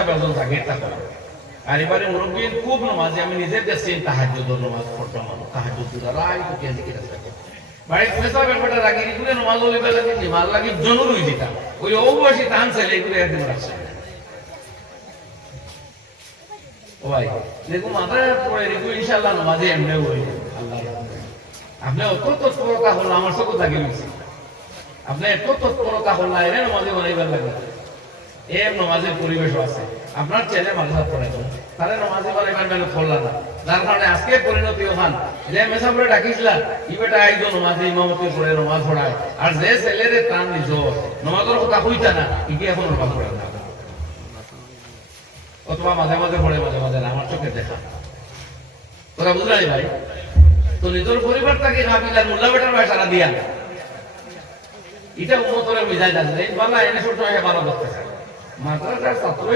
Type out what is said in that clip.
মেসা বেজন থাকে, এটা আর এবারে মুরব্বী, খুব নমাজ আমি নিজে দেখছি তাহাজ নমাজ পড়তাম তাহাজ রাই তো কিনা বাড়িতে মেসা ব্যাপারটা রাখি এগুলো নমাজ হলে বেলা ওই অবশ্যই ছেলে এগুলো একদিন রাখছে মাথায় পড়ে ইনশাল্লাহ নমাজে এমনি আল্লাহ আপনি অত তৎপরতা হল, আমার থাকে আপনি এত তৎপরতা হল এনে নমাজে বানাইবার লাগে এ নমাজের পরিবেশ আছে। আপনার ছেলে মাদ্রাসা পড়ে তাহলে নমাজে বানাইবার মেলে করলা না। যার কারণে আজকে পরিণতি ওখান যে মেসা পড়ে ডাকিছিলা ই বেটা আইজো নমাজে ইমামতি পড়ে নমাজ পড়ায়। আর যে ছেলেরে টান নিজ নমাজের কথা হইতা না ইকে এখন নমাজ পড়ে না? অথবা মাঝে মাঝে পড়ে মাঝে মাঝে না, আমার চোখে দেখা। তোরা বুঝলাই ভাই? তো নিজের পরিবার তাকে কাবিলার মোল্লা বেটার ভাই সারা দিয়া। এটা উন্নতরে মিজাই যাচ্ছে। এই বালা এনে ছোট ভালো করতেছে Mas essa troika.